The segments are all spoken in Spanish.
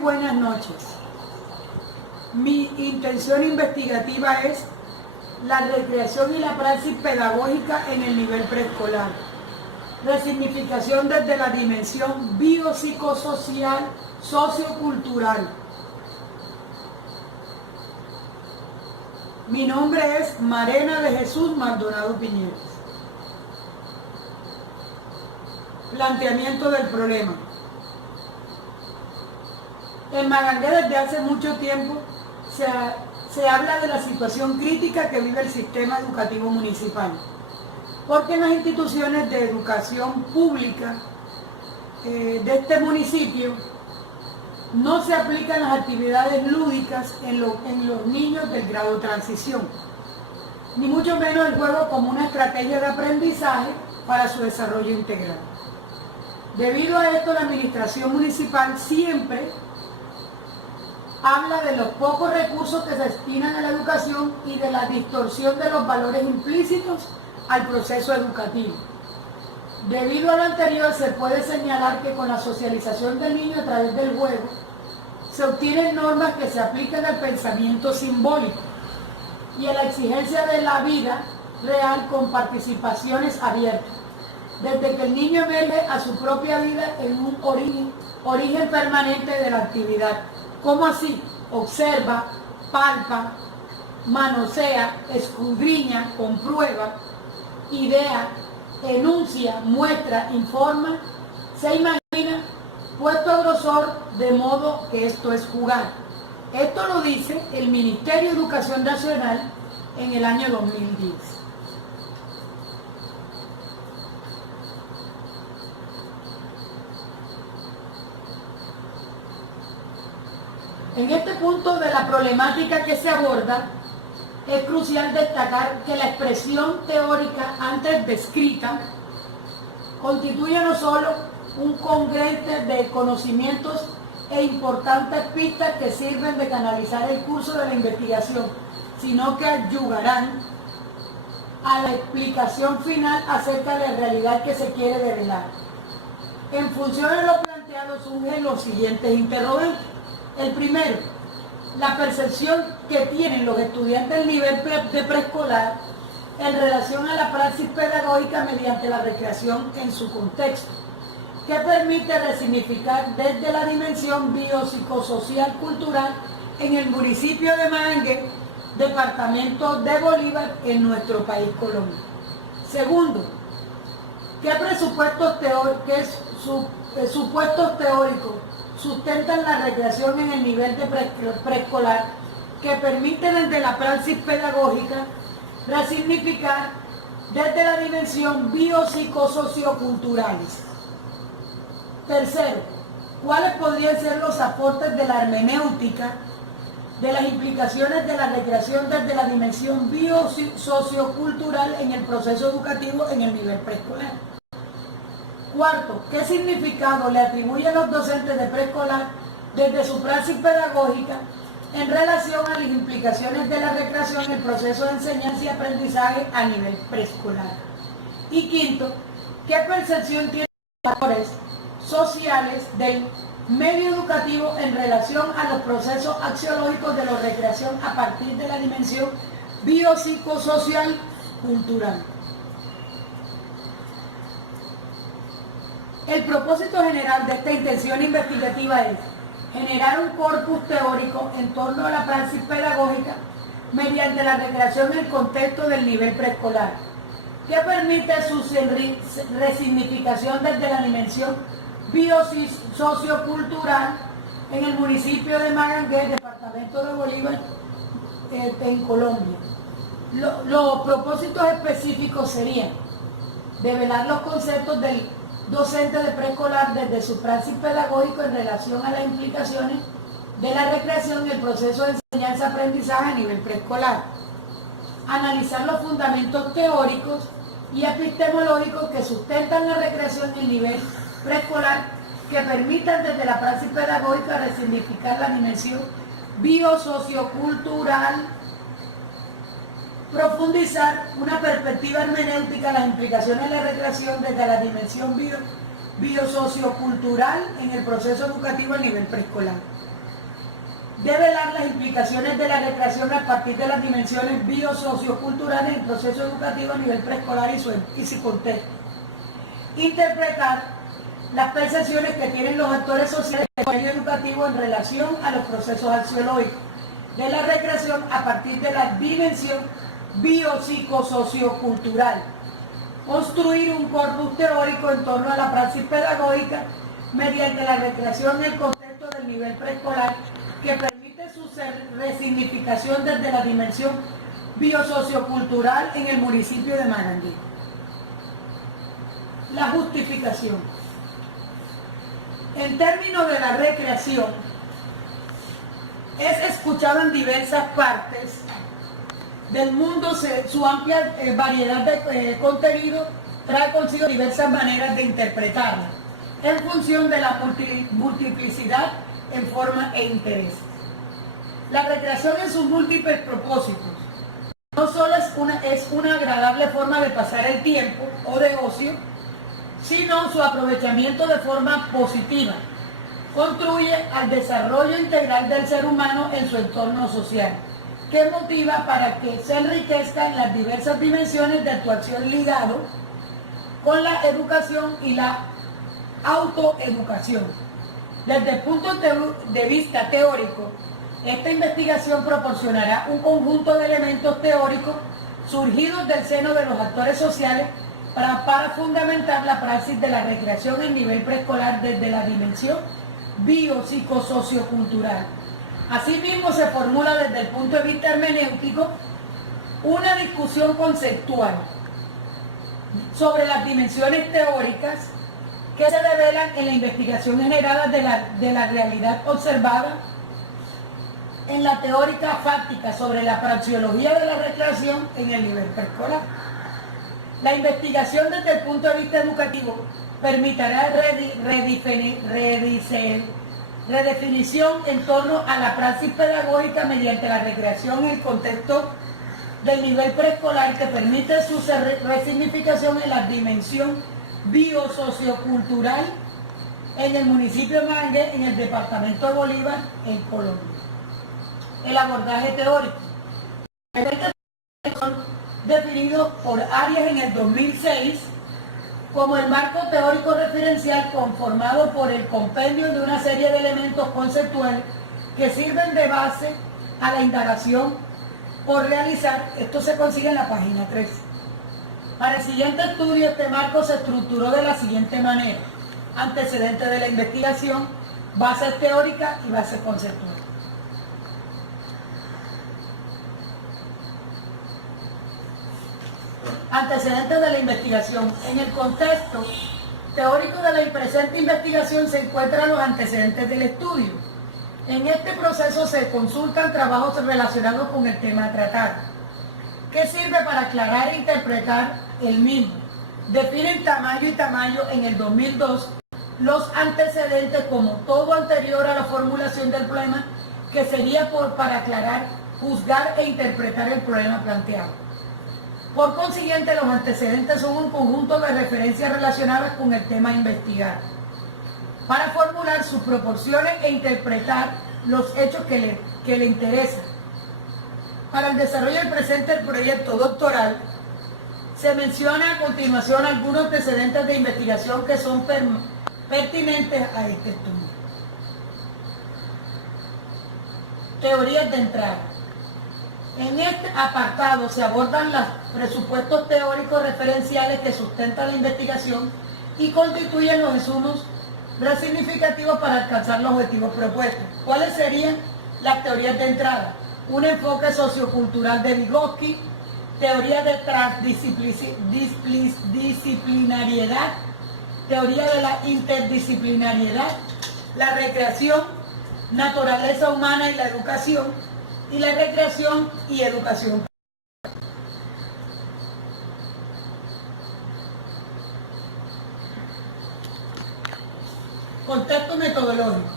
Buenas noches. Mi intención investigativa es la recreación y la praxis pedagógica en el nivel preescolar. Resignificación desde la dimensión biopsicosocial, sociocultural. Mi nombre es Marena de Jesús Maldonado Piñeros. Planteamiento del problema. En Magangué desde hace mucho tiempo se habla de la situación crítica que vive el sistema educativo municipal, porque en las instituciones de educación pública de este municipio no se aplican las actividades lúdicas en los niños del grado de transición, ni mucho menos el juego como una estrategia de aprendizaje para su desarrollo integral. Debido a esto, la administración municipal siempre habla de los pocos recursos que se destinan a la educación y de la distorsión de los valores implícitos al proceso educativo. Debido a lo anterior, se puede señalar que con la socialización del niño a través del juego se obtienen normas que se aplican al pensamiento simbólico y a la exigencia de la vida real con participaciones abiertas, desde que el niño emerge a su propia vida en un origen permanente de la actividad. ¿Cómo así? Observa, palpa, manosea, escudriña, comprueba, idea, enuncia, muestra, informa, se imagina, puesto a grosor, de modo que esto es jugar. Esto lo dice el Ministerio de Educación Nacional en el año 2010. En este punto de la problemática que se aborda, es crucial destacar que la expresión teórica antes descrita constituye no solo un congruente de conocimientos e importantes pistas que sirven de canalizar el curso de la investigación, sino que ayudarán a la explicación final acerca de la realidad que se quiere develar. En función de lo planteado surgen los siguientes interrogantes. El primero, la percepción que tienen los estudiantes del nivel de preescolar en relación a la praxis pedagógica mediante la recreación en su contexto, que permite resignificar desde la dimensión biopsicosocial cultural en el municipio de Magangué, departamento de Bolívar, en nuestro país Colombia. Segundo, ¿qué supuestos teóricos sustentan la recreación en el nivel de preescolar que permiten desde la praxis pedagógica resignificar desde la dimensión biopsicosocioculturales? Tercero, ¿cuáles podrían ser los aportes de la hermenéutica de las implicaciones de la recreación desde la dimensión biosociocultural en el proceso educativo en el nivel preescolar? Cuarto, ¿qué significado le atribuyen los docentes de preescolar desde su praxis pedagógica en relación a las implicaciones de la recreación en el proceso de enseñanza y aprendizaje a nivel preescolar? Y quinto, ¿qué percepción tienen los actores sociales del medio educativo en relación a los procesos axiológicos de la recreación a partir de la dimensión biopsicosocial cultural? El propósito general de esta intención investigativa es generar un corpus teórico en torno a la praxis pedagógica mediante la recreación en el contexto del nivel preescolar, que permite su resignificación desde la dimensión biosociocultural en el municipio de Magangué, departamento de Bolívar, en Colombia. Los propósitos específicos serían develar los conceptos del docente de preescolar desde su praxis pedagógico en relación a las implicaciones de la recreación en el proceso de enseñanza-aprendizaje a nivel preescolar. Analizar los fundamentos teóricos y epistemológicos que sustentan la recreación en el nivel preescolar que permitan desde la praxis pedagógica resignificar la dimensión biosociocultural. Profundizar una perspectiva hermenéutica de las implicaciones de la recreación desde la dimensión biosociocultural en el proceso educativo a nivel preescolar. develar las implicaciones de la recreación a partir de las dimensiones biosocioculturales en el proceso educativo a nivel preescolar y su contexto. Interpretar las percepciones que tienen los actores sociales del medio educativo en relación a los procesos axiológicos de la recreación a partir de la dimensión biopsicosociocultural. Construir un corpus teórico en torno a la praxis pedagógica mediante la recreación en el contexto del nivel preescolar que permite su resignificación desde la dimensión biosociocultural en el municipio de Mananguí. La justificación. En términos de la recreación, es escuchado en diversas partes del mundo, su amplia variedad de contenido trae consigo diversas maneras de interpretarla, en función de la multiplicidad en forma e interés. La recreación en sus múltiples propósitos no solo es una agradable forma de pasar el tiempo o de ocio, sino su aprovechamiento de forma positiva contribuye al desarrollo integral del ser humano en su entorno social, que motiva para que se enriquezca en las diversas dimensiones de actuación ligado con la educación y la autoeducación. Desde el punto de vista teórico, esta investigación proporcionará un conjunto de elementos teóricos surgidos del seno de los actores sociales para fundamentar la praxis de la recreación en nivel preescolar desde la dimensión biopsicosociocultural. Asimismo, se formula desde el punto de vista hermenéutico una discusión conceptual sobre las dimensiones teóricas que se revelan en la investigación generada de la realidad observada en la teórica fáctica sobre la praxeología de la recreación en el nivel preescolar. La investigación desde el punto de vista educativo permitirá redefinición en torno a la praxis pedagógica mediante la recreación en el contexto del nivel preescolar que permite su resignificación en la dimensión biosociocultural en el municipio de Manangué, en el departamento de Bolívar, en Colombia. El abordaje teórico. Son definidos por Arias en el 2006 como el marco teórico referencial conformado por el compendio de una serie de elementos conceptuales que sirven de base a la indagación por realizar. Esto se consigue en la página 3. Para el siguiente estudio, este marco se estructuró de la siguiente manera: antecedentes de la investigación, bases teóricas y bases conceptuales. Antecedentes de la investigación. En el contexto teórico de la presente investigación se encuentran los antecedentes del estudio. En este proceso se consultan trabajos relacionados con el tema tratado, que sirve para aclarar e interpretar el mismo. Definen tamaño y tamaño en el 2002 los antecedentes como todo anterior a la formulación del problema, que sería para aclarar, juzgar e interpretar el problema planteado. Por consiguiente, los antecedentes son un conjunto de referencias relacionadas con el tema a investigar, para formular sus proporciones e interpretar los hechos que le interesan. Para el desarrollo del presente proyecto doctoral, se menciona a continuación algunos antecedentes de investigación que son pertinentes a este estudio. Teorías de entrada. En este apartado se abordan los presupuestos teóricos referenciales que sustentan la investigación y constituyen los insumos resignificativos para alcanzar los objetivos propuestos. ¿Cuáles serían las teorías de entrada? Un enfoque sociocultural de Vygotsky, teoría de transdisciplinariedad, teoría de la interdisciplinariedad, la recreación, naturaleza humana y la educación, y la recreación y educación. Contexto metodológico.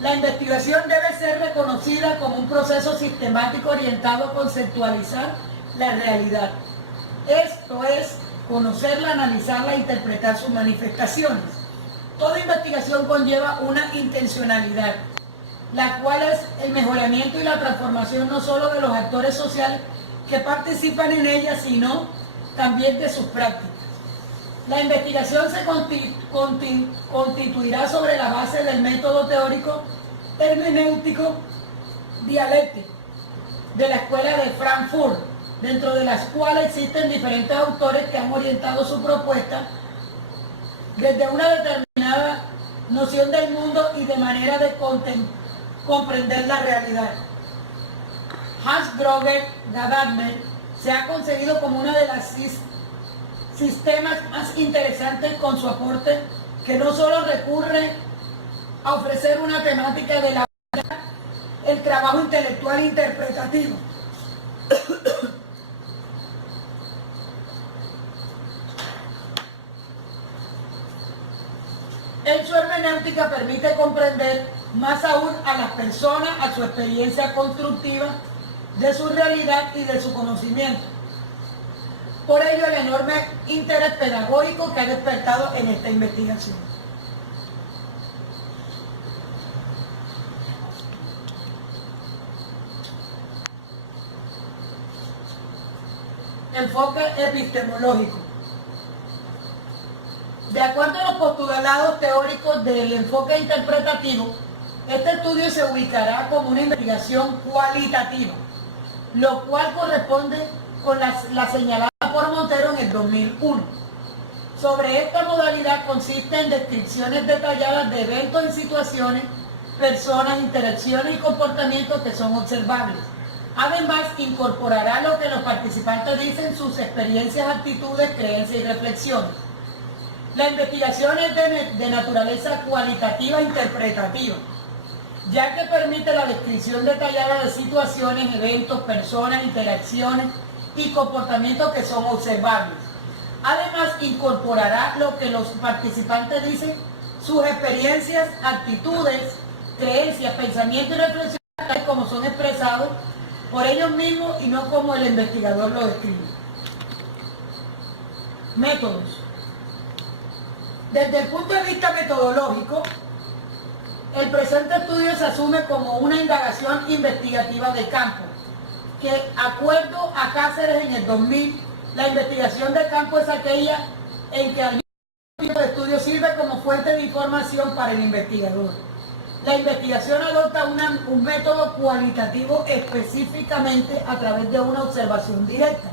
La investigación debe ser reconocida como un proceso sistemático orientado a conceptualizar la realidad. Esto es, conocerla, analizarla e interpretar sus manifestaciones. Toda investigación conlleva una intencionalidad. la cual es el mejoramiento y la transformación no solo de los actores sociales que participan en ella, sino también de sus prácticas. La investigación se constituirá sobre la base del método teórico hermenéutico dialéctico de la Escuela de Frankfurt, dentro de las cuales existen diferentes autores que han orientado su propuesta desde una determinada noción del mundo y de manera de comprender la realidad. Hans Gröger Gadamer se ha concebido como una de las sistemas más interesantes con su aporte, que no solo recurre a ofrecer una temática de el trabajo intelectual e interpretativo, en su hermenéutica permite comprender más aún a las personas, a su experiencia constructiva de su realidad y de su conocimiento. Por ello, el enorme interés pedagógico que ha despertado en esta investigación. Enfoque epistemológico. De acuerdo a los postulados teóricos del enfoque interpretativo, este estudio se ubicará como una investigación cualitativa, lo cual corresponde con la señalada por Montero en el 2001. Sobre esta modalidad consiste en descripciones detalladas de eventos y situaciones, personas, interacciones y comportamientos que son observables. Además, incorporará lo que los participantes dicen, sus experiencias, actitudes, creencias y reflexiones. La investigación es de naturaleza cualitativa e interpretativa, ya que permite la descripción detallada de situaciones, eventos, personas, interacciones y comportamientos que son observables. Además, incorporará lo que los participantes dicen, sus experiencias, actitudes, creencias, pensamientos y reflexiones, tal como son expresados por ellos mismos y no como el investigador lo describe. Métodos. Desde el punto de vista metodológico, el presente estudio se asume como una indagación investigativa de campo, que, acuerdo a Cáceres en el 2000, la investigación de campo es aquella en que al mismo tiempo de estudio sirve como fuente de información para el investigador. La investigación adopta un método cualitativo específicamente a través de una observación directa,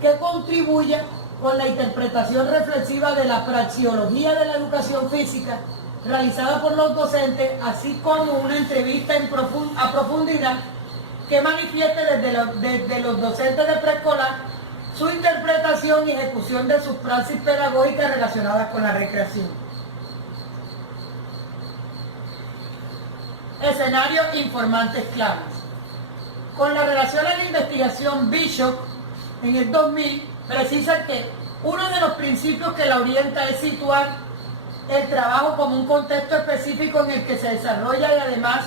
que contribuya con la interpretación reflexiva de la praxeología de la educación física realizada por los docentes, así como una entrevista a profundidad que manifieste desde los docentes de preescolar su interpretación y ejecución de sus praxis pedagógicas relacionadas con la recreación. Escenarios informantes claves. Con la relación a la investigación, Bishop en el 2000 precisa que uno de los principios que la orienta es situar el trabajo como un contexto específico en el que se desarrolla y además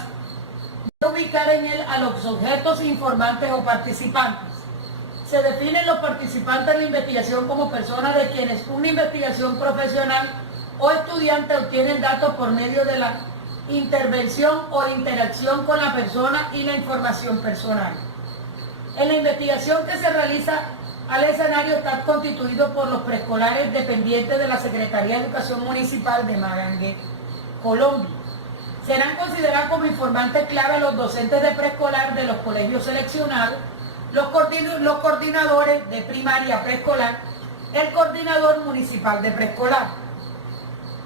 de ubicar en él a los objetos informantes o participantes. Se definen los participantes de la investigación como personas de quienes una investigación profesional o estudiante obtienen datos por medio de la intervención o interacción con la persona y la información personal. En la investigación que se realiza al escenario está constituido por los preescolares dependientes de la Secretaría de Educación Municipal de Magangué, Colombia. Serán considerados como informantes clave los docentes de preescolar de los colegios seleccionados, los coordinadores de primaria preescolar, el coordinador municipal de preescolar.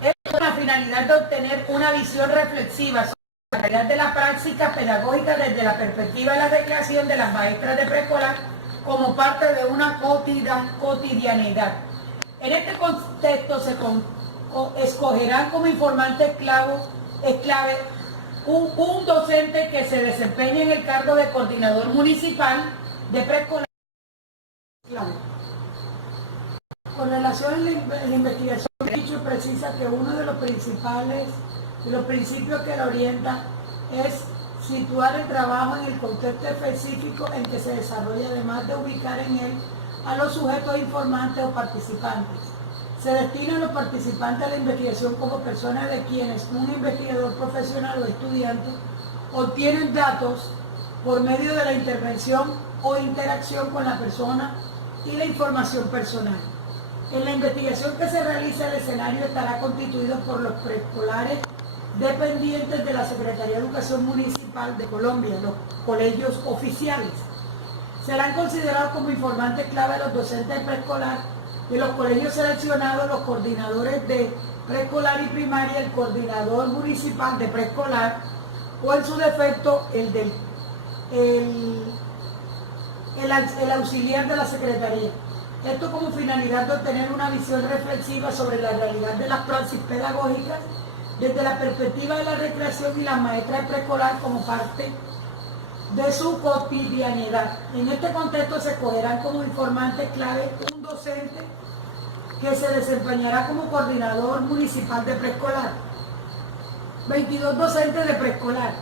Esto con la finalidad de obtener una visión reflexiva sobre la realidad de la práctica pedagógica desde la perspectiva de la recreación de las maestras de preescolar como parte de una cotidianidad. En este contexto se escogerán como informantes clave un docente que se desempeñe en el cargo de coordinador municipal de preescolar. Con relación a la investigación, dicho precisa que uno de los principios que la orienta es situar el trabajo en el contexto específico en que se desarrolla, además de ubicar en él a los sujetos informantes o participantes. Se destina a los participantes de la investigación como personas de quienes un investigador profesional o estudiante obtienen datos por medio de la intervención o interacción con la persona y la información personal. En la investigación que se realiza, el escenario estará constituido por los preescolares dependientes de la Secretaría de Educación Municipal de Colombia, los colegios oficiales. Serán considerados como informantes clave los docentes de preescolar de los colegios seleccionados, los coordinadores de preescolar y primaria, el coordinador municipal de preescolar o en su defecto el auxiliar de la Secretaría. Esto como finalidad de obtener una visión reflexiva sobre la realidad de las praxis pedagógicas desde la perspectiva de la recreación y la maestra de preescolar como parte de su cotidianidad. En este contexto se escogerán como informantes clave un docente que se desempeñará como coordinador municipal de preescolar, 22 docentes de preescolar.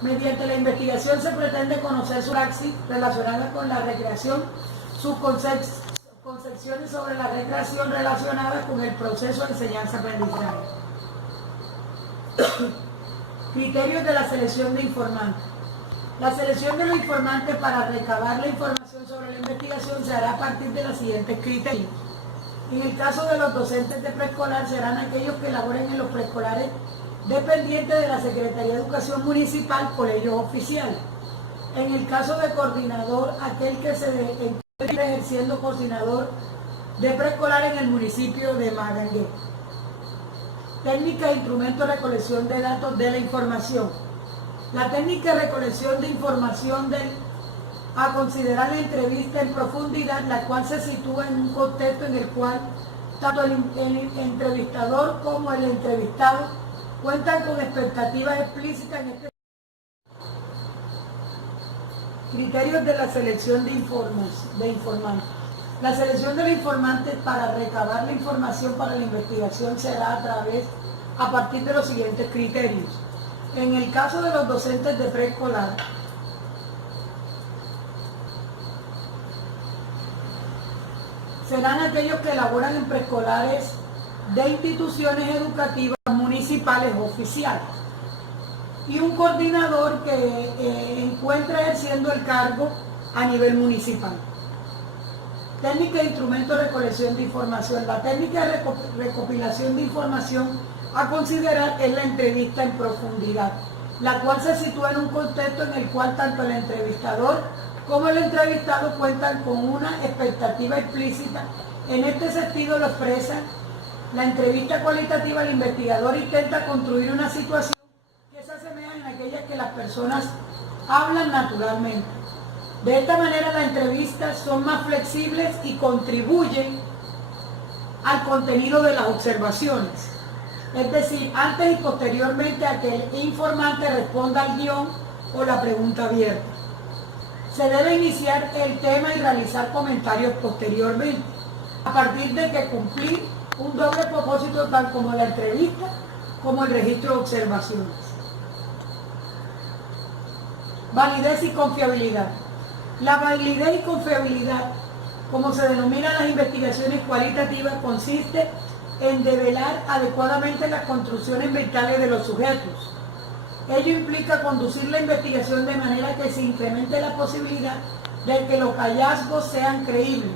Mediante la investigación se pretende conocer su praxis relacionada con la recreación, sus concepciones sobre la recreación relacionadas con el proceso de enseñanza-aprendizaje. Criterios de la selección de informantes. La selección de los informantes para recabar la información sobre la investigación se hará a partir de los siguientes criterios. En el caso de los docentes de preescolar, serán aquellos que laboren en los preescolares dependientes de la Secretaría de Educación Municipal, colegios oficiales. En el caso de coordinador, aquel que se encuentre ejerciendo coordinador de preescolar en el municipio de Magangué. Técnica e instrumento de recolección de datos de la información. La técnica de recolección de información a considerar la entrevista en profundidad, la cual se sitúa en un contexto en el cual tanto el entrevistador como el entrevistado cuentan con expectativas explícitas en este. Criterios de la selección de informantes. La selección de los informantes para recabar la información para la investigación será a partir de los siguientes criterios. En el caso de los docentes de preescolar, serán aquellos que elaboran en preescolares de instituciones educativas municipales oficiales y un coordinador que encuentre ejerciendo el cargo a nivel municipal. Técnica e instrumento de recolección de información. La técnica de recopilación de información a considerar es la entrevista en profundidad, la cual se sitúa en un contexto en el cual tanto el entrevistador como el entrevistado cuentan con una expectativa explícita. En este sentido lo expresa la entrevista cualitativa. El investigador intenta construir una situación que se asemeja en aquellas que las personas hablan naturalmente. De esta manera las entrevistas son más flexibles y contribuyen al contenido de las observaciones. Es decir, antes y posteriormente a que el informante responda al guión o la pregunta abierta. Se debe iniciar el tema y realizar comentarios posteriormente, a partir de que cumplir un doble propósito tal como la entrevista como el registro de observaciones. Validez y confiabilidad. La validez y confiabilidad, como se denominan las investigaciones cualitativas, consiste en develar adecuadamente las construcciones mentales de los sujetos. Ello implica conducir la investigación de manera que se incremente la posibilidad de que los hallazgos sean creíbles.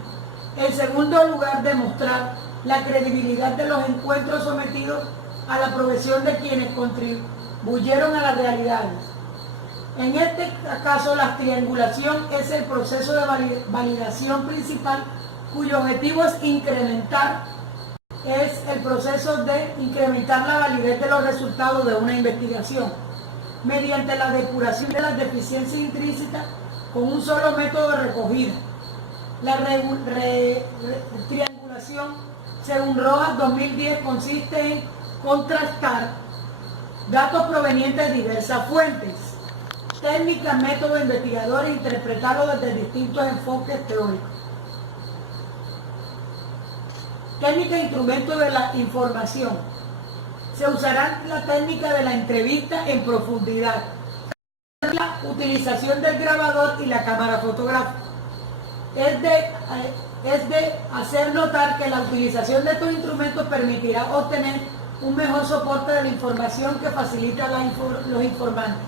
En segundo lugar, demostrar la credibilidad de los encuentros sometidos a la provisión de quienes contribuyeron a las realidades. En este caso, la triangulación es el proceso de validación principal, cuyo objetivo es el proceso de incrementar la validez de los resultados de una investigación, mediante la depuración de las deficiencias intrínsecas con un solo método de recogida. La triangulación, según Rojas 2010, consiste en contrastar datos provenientes de diversas fuentes, técnicas, métodos investigadores, interpretarlos desde distintos enfoques teóricos. Técnica e instrumento de la información. Se usará la técnica de la entrevista en profundidad, la utilización del grabador y la cámara fotográfica. Es de hacer notar que la utilización de estos instrumentos permitirá obtener un mejor soporte de la información que facilita los informantes.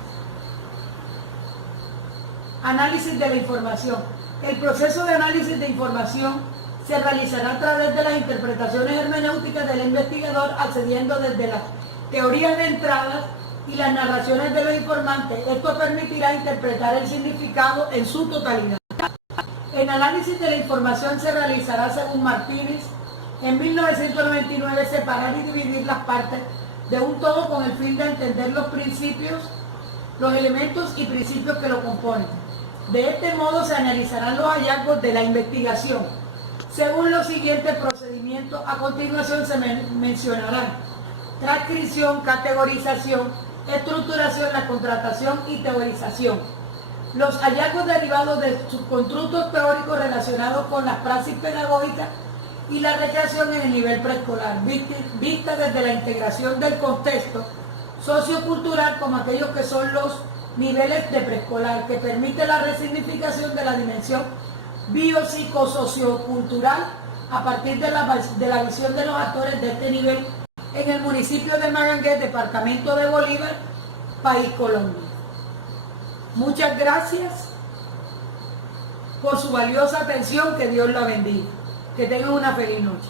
Análisis de la información. El proceso de análisis de información se realizará a través de las interpretaciones hermenéuticas del investigador, accediendo desde las teorías de entrada y las narraciones de los informantes. Esto permitirá interpretar el significado en su totalidad. El análisis de la información se realizará, según Martínez, en 1999, separar y dividir las partes de un todo con el fin de entender los principios, los elementos y principios que lo componen. De este modo se analizarán los hallazgos de la investigación. Según los siguientes procedimientos, a continuación se mencionarán: transcripción, categorización, estructuración, la contratación y teorización. Los hallazgos derivados de subconstructos teóricos relacionados con las praxis pedagógicas y la recreación en el nivel preescolar, vista desde la integración del contexto sociocultural como aquellos que son los niveles de preescolar, que permite la resignificación de la dimensión biopsicosociocultural a partir de la visión de los actores de este nivel en el municipio de Magangué, departamento de Bolívar, país Colombia. Muchas gracias por su valiosa atención, que Dios la bendiga. Que tengan una feliz noche.